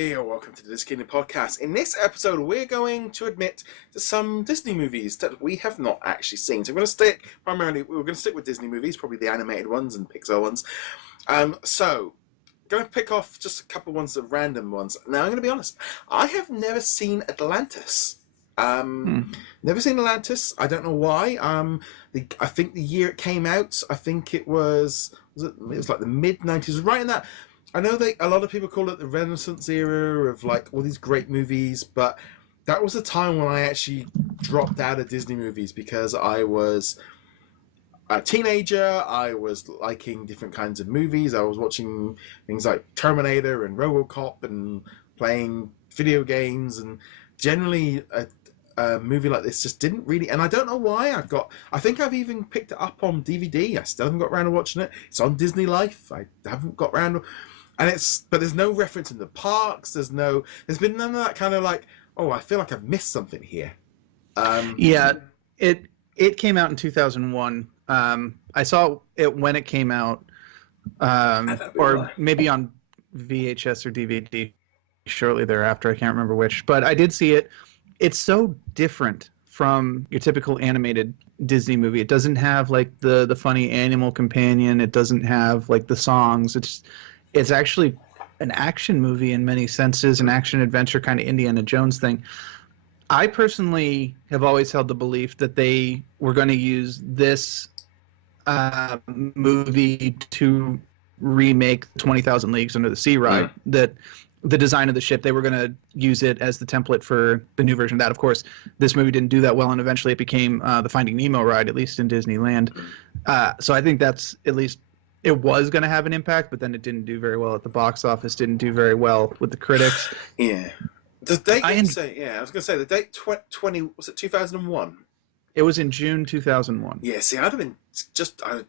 Hey, welcome to the DisKingdom Podcast. In this episode, we're going to admit to some Disney movies that we have not actually seen. So we're going to stick with Disney movies, probably the animated ones and Pixar ones. So, going to pick off just a couple ones, the random ones. Now, I'm going to be honest, I have never seen Atlantis. Never seen Atlantis. I don't know why. I think the year it came out, I think it was like the mid-90s, right in that. I know a lot of people call it the Renaissance era of like all these great movies, but that was a time when I actually dropped out of Disney movies because I was a teenager. I was liking different kinds of movies. I was watching things like Terminator and RoboCop and playing video games, and generally a movie like this just didn't really, and I don't know why. I think I've even picked it up on DVD. I still haven't got around to watching it. It's on Disney Life. I haven't got around to, but there's no reference in the parks. There's been none of that kind of like, oh, I feel like I've missed something here. It came out in 2001. I saw it when it came out, or maybe on VHS or DVD shortly thereafter. I can't remember which, but I did see it. It's so different from your typical animated Disney movie. It doesn't have like the funny animal companion. It doesn't have like the songs. It's actually an action movie in many senses, an action adventure kind of Indiana Jones thing. I personally have always held the belief that they were going to use this movie to remake 20,000 Leagues Under the Sea ride. That the design of the ship, they were going to use it as the template for the new version of that. Of course, this movie didn't do that well, and eventually it became the Finding Nemo ride, at least in Disneyland. So I think that's at least, it was going to have an impact, but then it didn't do very well at the box office, didn't do very well with the critics. Yeah. The date, I was going to say, the date 2001? It was in June 2001. Yeah, see, I'd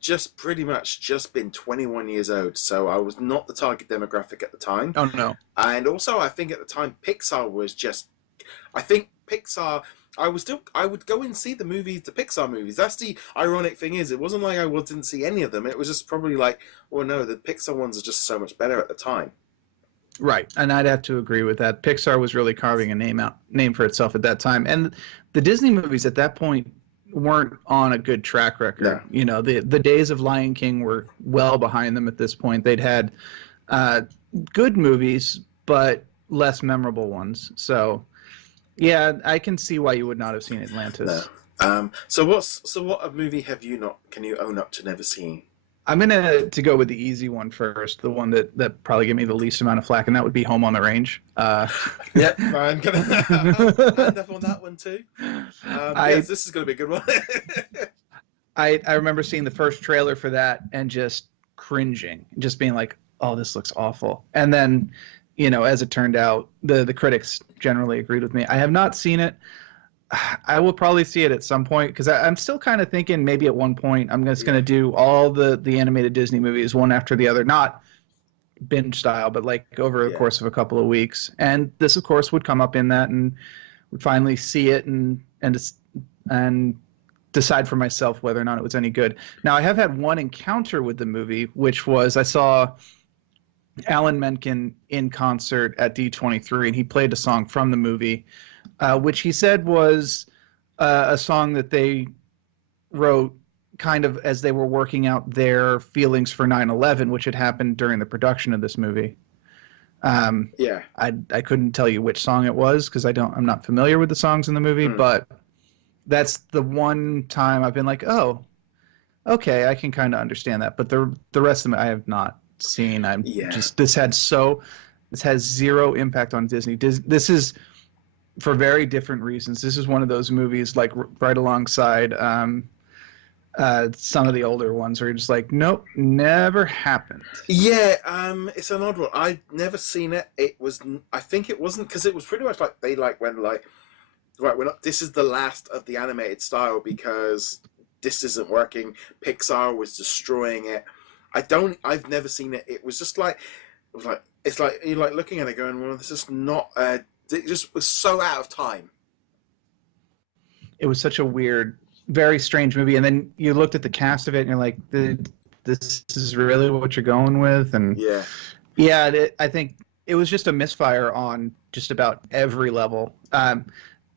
just pretty much just been 21 years old, so I was not the target demographic at the time. Oh, no. And also, I think at the time, Pixar was just, I would go and see the Pixar movies. That's the ironic thing is, it wasn't like I didn't see any of them. It was just probably like, well, no, the Pixar ones are just so much better at the time. Right, and I'd have to agree with that. Pixar was really carving a name for itself at that time, and the Disney movies at that point weren't on a good track record. No. You know, the days of Lion King were well behind them at this point. They'd had good movies, but less memorable ones. So, yeah, I can see why you would not have seen Atlantis. No. So what movie can you own up to never seeing? I'm going to go with the easy one first, the one that probably gave me the least amount of flack, and that would be Home on the Range. Yep, I'm going to end up on that one too. Yes, this is going to be a good one. I remember seeing the first trailer for that and just cringing, just being like, oh, this looks awful. And then, you know, as it turned out, the critics generally agreed with me. I have not seen it. I will probably see it at some point because I'm still kind of thinking maybe at one point I'm just going to do all the animated Disney movies one after the other, not binge style, but like over the course of a couple of weeks. And this, of course, would come up in that, and would finally see it and decide for myself whether or not it was any good. Now, I have had one encounter with the movie, which was I saw Alan Menken in concert at D23, and he played a song from the movie. Which he said was a song that they wrote kind of as they were working out their feelings for 9/11, which had happened during the production of this movie. I couldn't tell you which song it was because I'm not familiar with the songs in the movie, but that's the one time I've been like, oh, okay, I can kind of understand that. But the rest of it I have not seen. This has zero impact on Disney. This is, for very different reasons. This is one of those movies, like right alongside some of the older ones, where you're just like, nope, never happened. Yeah, it's an odd one. I've never seen it. I think it wasn't because it was pretty much like they went like, right, this is the last of the animated style because this isn't working. Pixar was destroying it. I've never seen it. It was just like, it's like you're like looking at it going, well, this is not. It just was so out of time. It was such a weird, very strange movie. And then you looked at the cast of it and you're like, this is really what you're going with? And I think it was just a misfire on just about every level.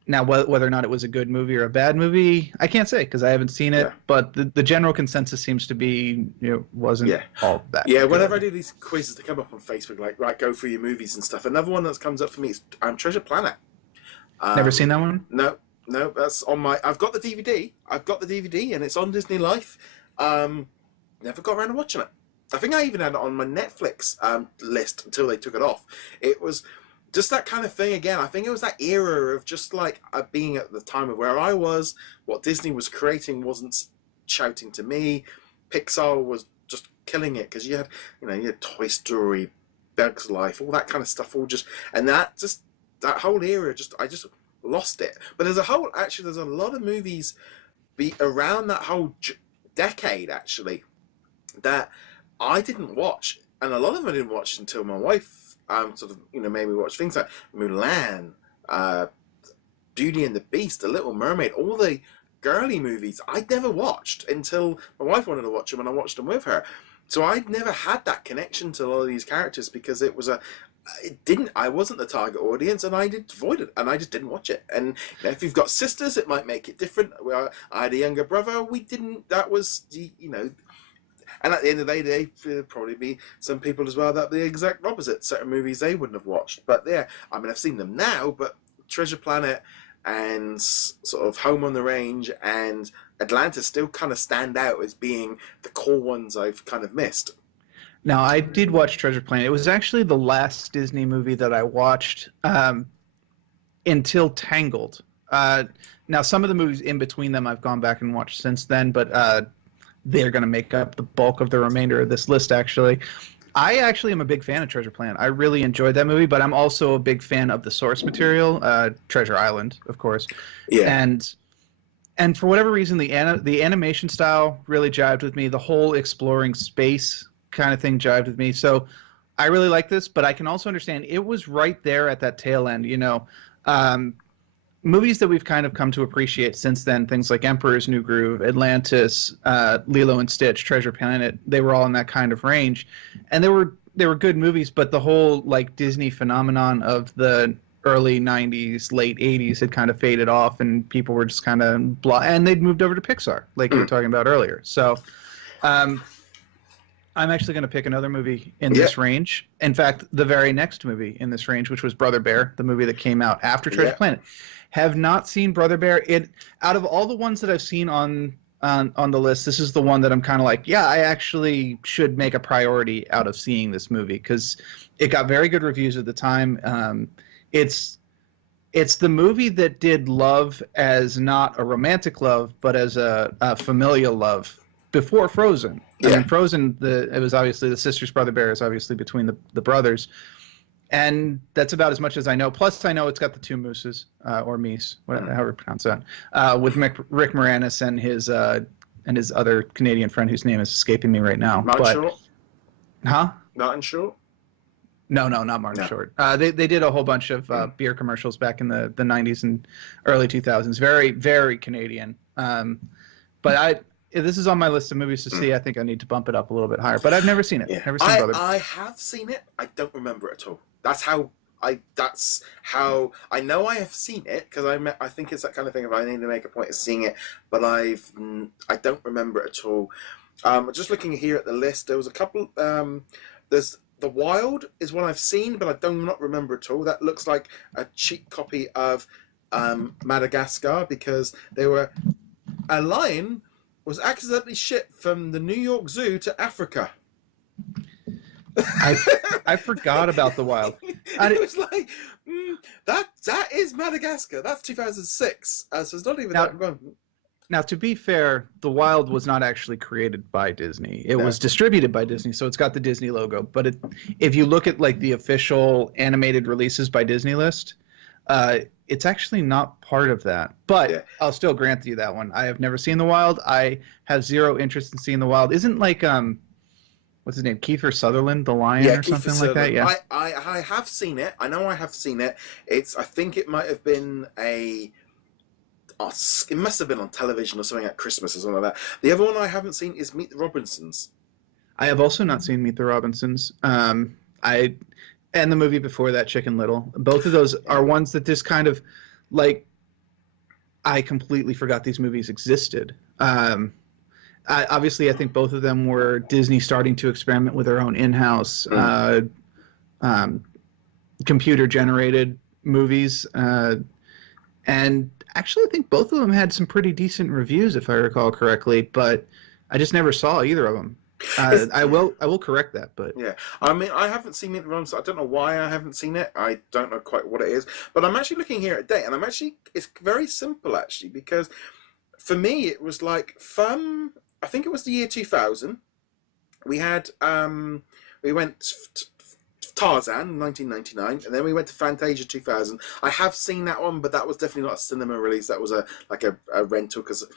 Now, whether or not it was a good movie or a bad movie, I can't say because I haven't seen it. Yeah. But the general consensus seems to be, wasn't all that. Yeah, whenever I do these quizzes that come up on Facebook, like, right, go through your movies and stuff. Another one that comes up for me is Treasure Planet. Never seen that one? No, that's on my... I've got the DVD, and it's on Disney Life. Never got around to watching it. I think I even had it on my Netflix list until they took it off. It was... just that kind of thing again. I think it was that era of just like being at the time of where I was. What Disney was creating wasn't shouting to me. Pixar was just killing it because you had Toy Story, Bugs Life, all that kind of stuff. And that whole era I just lost it. But there's a lot of movies around that whole decade actually that I didn't watch, and a lot of them I didn't watch until my wife. Made me watch things like Mulan, Beauty and the Beast, The Little Mermaid, all the girly movies I'd never watched until my wife wanted to watch them and I watched them with her. So I'd never had that connection to a lot of these characters because I wasn't the target audience and I did avoid it and I just didn't watch it. And if you've got sisters, it might make it different. I had a younger brother, and at the end of the day, there'd probably be some people as well that are the exact opposite. Certain movies they wouldn't have watched. But yeah, I mean, I've seen them now, but Treasure Planet and sort of Home on the Range and Atlantis still kind of stand out as being the core ones I've kind of missed. Now, I did watch Treasure Planet. It was actually the last Disney movie that I watched until Tangled. Now, some of the movies in between them I've gone back and watched since then, but... they're going to make up the bulk of the remainder of this list, actually. I actually am a big fan of Treasure Planet. I really enjoyed that movie, but I'm also a big fan of the source material, Treasure Island, of course. Yeah. And for whatever reason, the animation style really jived with me. The whole exploring space kind of thing jived with me. So I really like this, but I can also understand it was right there at that tail end, movies that we've kind of come to appreciate since then, things like Emperor's New Groove, Atlantis, Lilo and Stitch, Treasure Planet, they were all in that kind of range. And they were good movies, but the whole like Disney phenomenon of the early 90s, late 80s had kind of faded off and people were just kind of blah. And they'd moved over to Pixar, like you were talking about earlier. So I'm actually going to pick another movie in this range. In fact, the very next movie in this range, which was Brother Bear, the movie that came out after Treasure Planet. Have not seen Brother Bear. Out of all the ones that I've seen on the list, this is the one that I'm kind of like, yeah, I actually should make a priority out of seeing this movie because it got very good reviews at the time. It's the movie that did love as not a romantic love, but as a familial love before Frozen. Yeah. I mean, Frozen, it was obviously the sisters. Brother Bear is obviously between the brothers. And that's about as much as I know. Plus, I know it's got the two mooses, or meese, however you pronounce that, with Rick Moranis and his other Canadian friend whose name is escaping me right now. Martin Short? Huh? Martin Short? No, not Martin Short. They did a whole bunch of beer commercials back in the 90s and early 2000s. Very, very Canadian. But this is on my list of movies to see. I think I need to bump it up a little bit higher. But I've never seen it. Yeah. Never seen Brother Bear. I have seen it. I don't remember it at all. That's how I know I have seen it because I think it's that kind of thing if I need to make a point of seeing it, but I don't remember it at all. Just looking here at the list, there was a couple. There's The Wild is one I've seen, but I do not remember at all. That looks like a cheap copy of Madagascar because a lion was accidentally shipped from the New York Zoo to Africa. I forgot about The Wild. It was like that is Madagascar. That's 2006. So it's not even that long. Now, to be fair, The Wild was not actually created by Disney. It was distributed by Disney, so it's got the Disney logo. But if you look at like the official animated releases by Disney list, it's actually not part of that. But I'll still grant you that one. I have never seen The Wild. I have zero interest in seeing The Wild. Isn't like what's his name? Kiefer Sutherland, the lion, or something like that. Yeah, I have seen it. I know I have seen it. I think it might have been it must have been on television or something at Christmas or something like that. The other one I haven't seen is Meet the Robinsons. I have also not seen Meet the Robinsons. And the movie before that, Chicken Little. Both of those are ones that just kind of, like, I completely forgot these movies existed. Obviously, I think both of them were Disney starting to experiment with their own in-house computer-generated movies. And actually, I think both of them had some pretty decent reviews, if I recall correctly, but I just never saw either of them. I will correct that, but yeah, I mean, I haven't seen it. I don't know why I haven't seen it. I don't know quite what it is, but I'm actually looking here at date, and it's very simple actually, because for me it was like from, I think it was the year 2000. We had we went to Tarzan 1999, and then we went to Fantasia 2000. I have seen that one, but that was definitely not a cinema release. That was a rental, because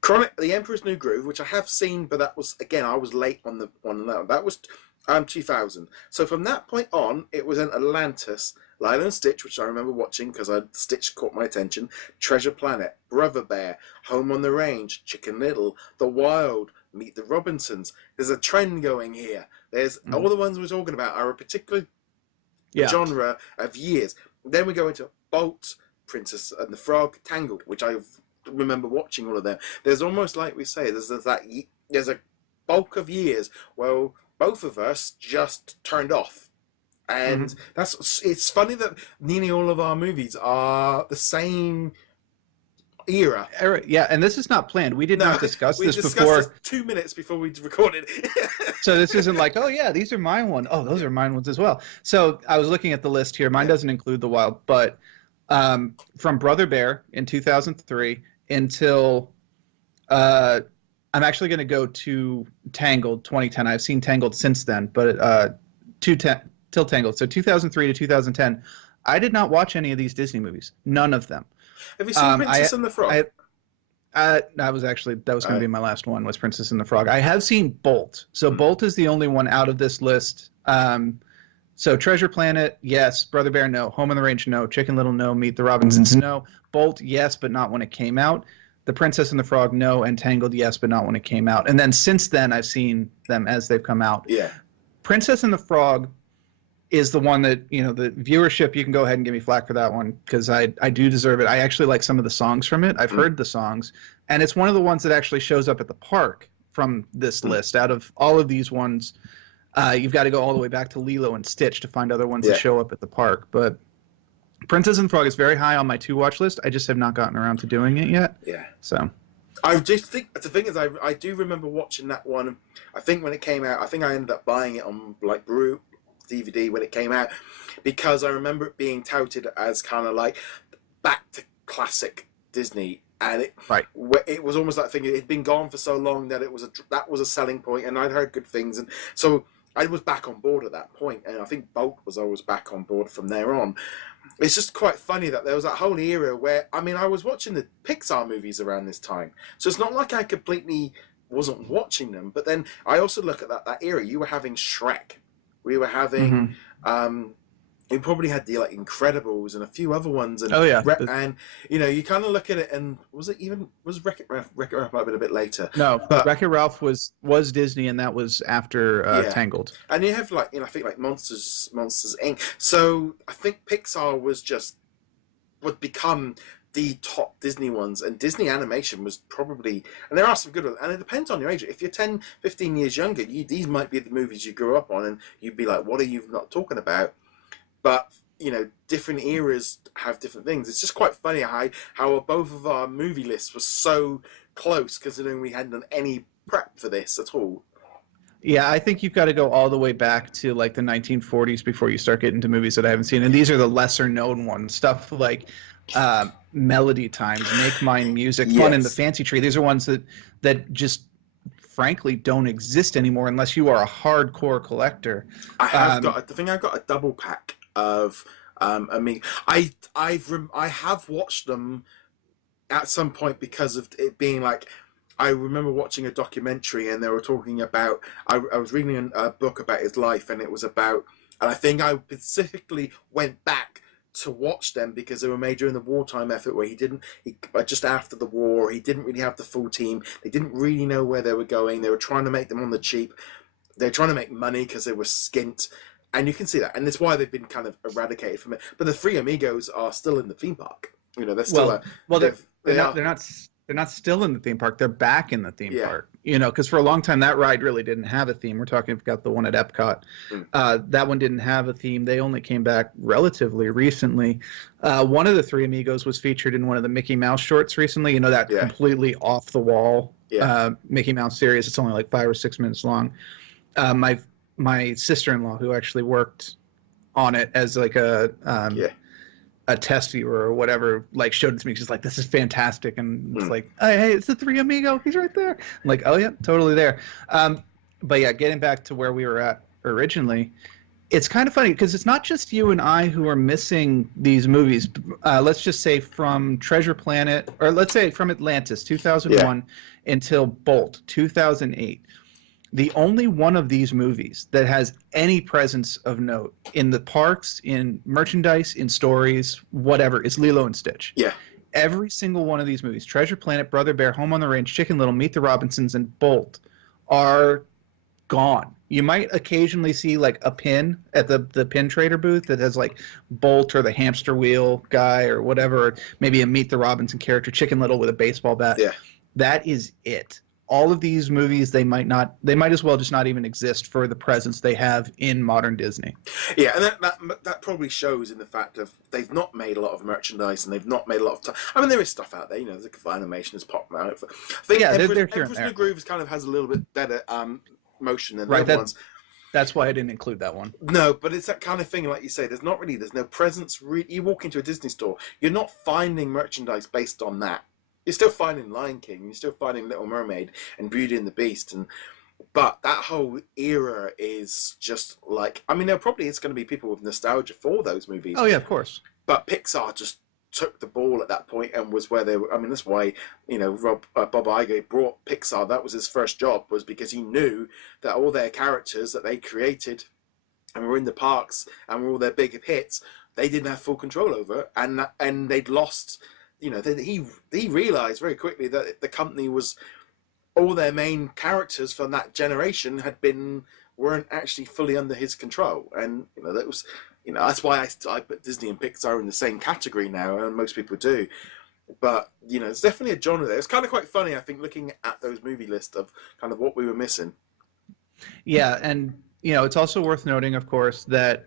The Emperor's New Groove, which I have seen, but that was, again, I was late on the one. That was 2000. So from that point on, it was an Atlantis, Lilo and Stitch, which I remember watching because Stitch caught my attention, Treasure Planet, Brother Bear, Home on the Range, Chicken Little, The Wild, Meet the Robinsons. There's a trend going here. There's all the ones we're talking about are a particular genre of years. Then we go into Bolt, Princess and the Frog, Tangled, which I remember watching all of them. There's almost, like we say, there's a bulk of years where both of us just turned off, and it's funny that nearly all of our movies are the same era. Yeah, and this is not planned. We did not discuss this before. We discussed this 2 minutes before we recorded. So this isn't like, oh yeah, these are my ones. Oh, those are mine ones as well. So I was looking at the list here. Mine doesn't include The Wild, but from Brother Bear in 2003 until I'm actually going to go to Tangled 2010. I've seen Tangled since then, but till Tangled. So 2003 to 2010, I did not watch any of these Disney movies. None of them. Have you seen Princess and the Frog? That was going to be my last one, was Princess and the Frog. I have seen Bolt. So Bolt is the only one out of this list. So Treasure Planet, yes. Brother Bear, no. Home on the Range, no. Chicken Little, no. Meet the Robinsons, no. Bolt, yes, but not when it came out. The Princess and the Frog, no. And Tangled, yes, but not when it came out. And then since then, I've seen them as they've come out. Yeah. Princess and the Frog is the one that, the viewership, you can go ahead and give me flack for that one, because I do deserve it. I actually like some of the songs from it. I've heard the songs. And it's one of the ones that actually shows up at the park from this list. Out of all of these ones, you've got to go all the way back to Lilo and Stitch to find other ones that show up at the park. But Princess and the Frog is very high on my to-watch list. I just have not gotten around to doing it yet. Yeah. So I just think, the thing is, I do remember watching that one. I think when it came out, I think I ended up buying it on like Brew DVD when it came out, because I remember it being touted as kind of like back to classic Disney. And it was almost like thinking it had been gone for so long that that was a selling point, and I'd heard good things, and so I was back on board at that point, and I think Bolt was always back on board from there on. It's just quite funny that there was that whole era where, I mean, I was watching the Pixar movies around this time, so it's not like I completely wasn't watching them. But then I also look at that era. You were having Shrek, we were having. We probably had the Incredibles and a few other ones, and and you kind of look at it, and was Wreck-It Ralph? Wreck-It Ralph might have been a bit later. No, but Wreck-It Ralph was Disney, and that was after Tangled. And you have I think Monsters Inc. So I think Pixar would become the top Disney ones, and Disney animation was probably, and there are some good ones, and it depends on your age. If you're 10, 15 years younger, these might be the movies you grew up on, and you'd be like, what are you not talking about? But, different eras have different things. It's just quite funny how both of our movie lists were so close, considering we hadn't done any prep for this at all. Yeah, I think you've got to go all the way back to the 1940s before you start getting to movies that I haven't seen. And these are the lesser known ones. Stuff like Melody Times, Make Mine Music, Fun in the Fancy Tree. These are ones that just frankly don't exist anymore unless you are a hardcore collector. I have got a double pack of I have watched them at some point because of it being I remember watching a documentary, and they were talking about, I was reading a book about his life, and it was about, and I think I specifically went back to watch them because they were made during the wartime effort, where he just after the war, he didn't really have the full team. They didn't really know where they were going. They were trying to make them on the cheap. They were trying to make money because they were skint. And you can see that, and that's why they've been kind of eradicated from it. But the Three Amigos are still in the theme park. You know, they're still they're not still in the theme park. They're back in the theme park. You know, because for a long time that ride really didn't have a theme. We're talking about the one at Epcot. That one didn't have a theme. They only came back relatively recently. One of the Three Amigos was featured in one of the Mickey Mouse shorts recently. You know, that completely off the wall Mickey Mouse series. It's only like 5 or 6 minutes long. My sister-in-law, who actually worked on it as like a test viewer or whatever, like showed it to me. She's like, "This is fantastic," and it's like, "Hey, it's the Three Amigo. He's right there." I'm like, "Oh yeah, totally there." But yeah, getting back to where we were at originally, it's kind of funny because it's not just you and I who are missing these movies. Let's just say from Treasure Planet, or let's say from Atlantis, 2001, until Bolt, 2008. The only one of these movies that has any presence of note in the parks, in merchandise, in stories, whatever, is Lilo and Stitch. Yeah. Every single one of these movies, Treasure Planet, Brother Bear, Home on the Range, Chicken Little, Meet the Robinsons, and Bolt, are gone. You might occasionally see like a pin at the pin trader booth that has like Bolt or the hamster wheel guy or whatever, or maybe a Meet the Robinson character, Chicken Little with a baseball bat. Yeah. That is it. All of these movies, they might as well just not even exist for the presence they have in modern Disney. Yeah, and that probably shows in the fact of they've not made a lot of merchandise and they've not made a lot of time. I mean, there is stuff out there, you know, there's like animation, there's pop out. I think Emperor's New Groove kind of has a little bit better motion than the other ones. That's why I didn't include that one. No, but it's that kind of thing, like you say, there's no presence. You walk into a Disney store, you're not finding merchandise based on that. You're still finding Lion King, you're still finding Little Mermaid and Beauty and the Beast, but that whole era is just like, I mean, there probably is going to be people with nostalgia for those movies. Oh yeah, of course. But Pixar just took the ball at that point and was where they were. I mean, that's why, you know, Bob Iger brought Pixar. That was his first job, was because he knew that all their characters that they created and were in the parks and were all their big hits, they didn't have full control over, and they'd lost. You know, he realized very quickly that the company was, all their main characters from that generation weren't actually fully under his control, and you know that was, you know, that's why I put Disney and Pixar in the same category now, and most people do. But you know, it's definitely a genre there. It's kind of quite funny, I think, looking at those movie lists of kind of what we were missing. Yeah, and you know, it's also worth noting, of course, that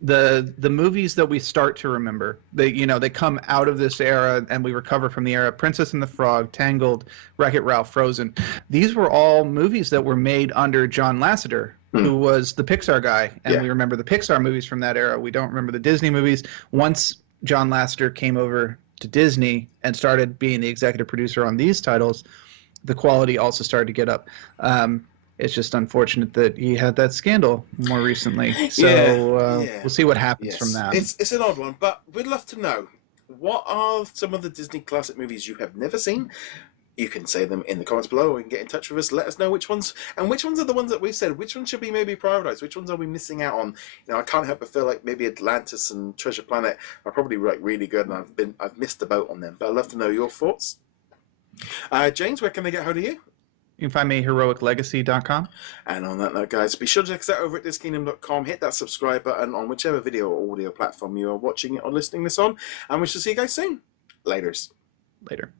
the movies that we start to remember, they come out of this era and we recover from the era. Princess and the Frog, Tangled, Wreck-It Ralph, Frozen. These were all movies that were made under John Lasseter, who was the Pixar guy, and we remember the Pixar movies from that era. We don't remember the Disney movies. Once John Lasseter came over to Disney and started being the executive producer on these titles, the quality also started to get up. It's just unfortunate that he had that scandal more recently. So we'll see what happens from that. It's an odd one, but we'd love to know, what are some of the Disney classic movies you have never seen? You can say them in the comments below and get in touch with us. Let us know which ones are the ones that we've said. Which ones should be maybe prioritized? Which ones are we missing out on? You know, I can't help but feel like maybe Atlantis and Treasure Planet are probably like really good, and I've missed the boat on them. But I'd love to know your thoughts. James, where can they get hold of you? You can find me at heroiclegacy.com. And on that note, guys, be sure to check us out over at DisKingdom.com. Hit that subscribe button on whichever video or audio platform you are watching it or listening this on. And we shall see you guys soon. Laters. Later.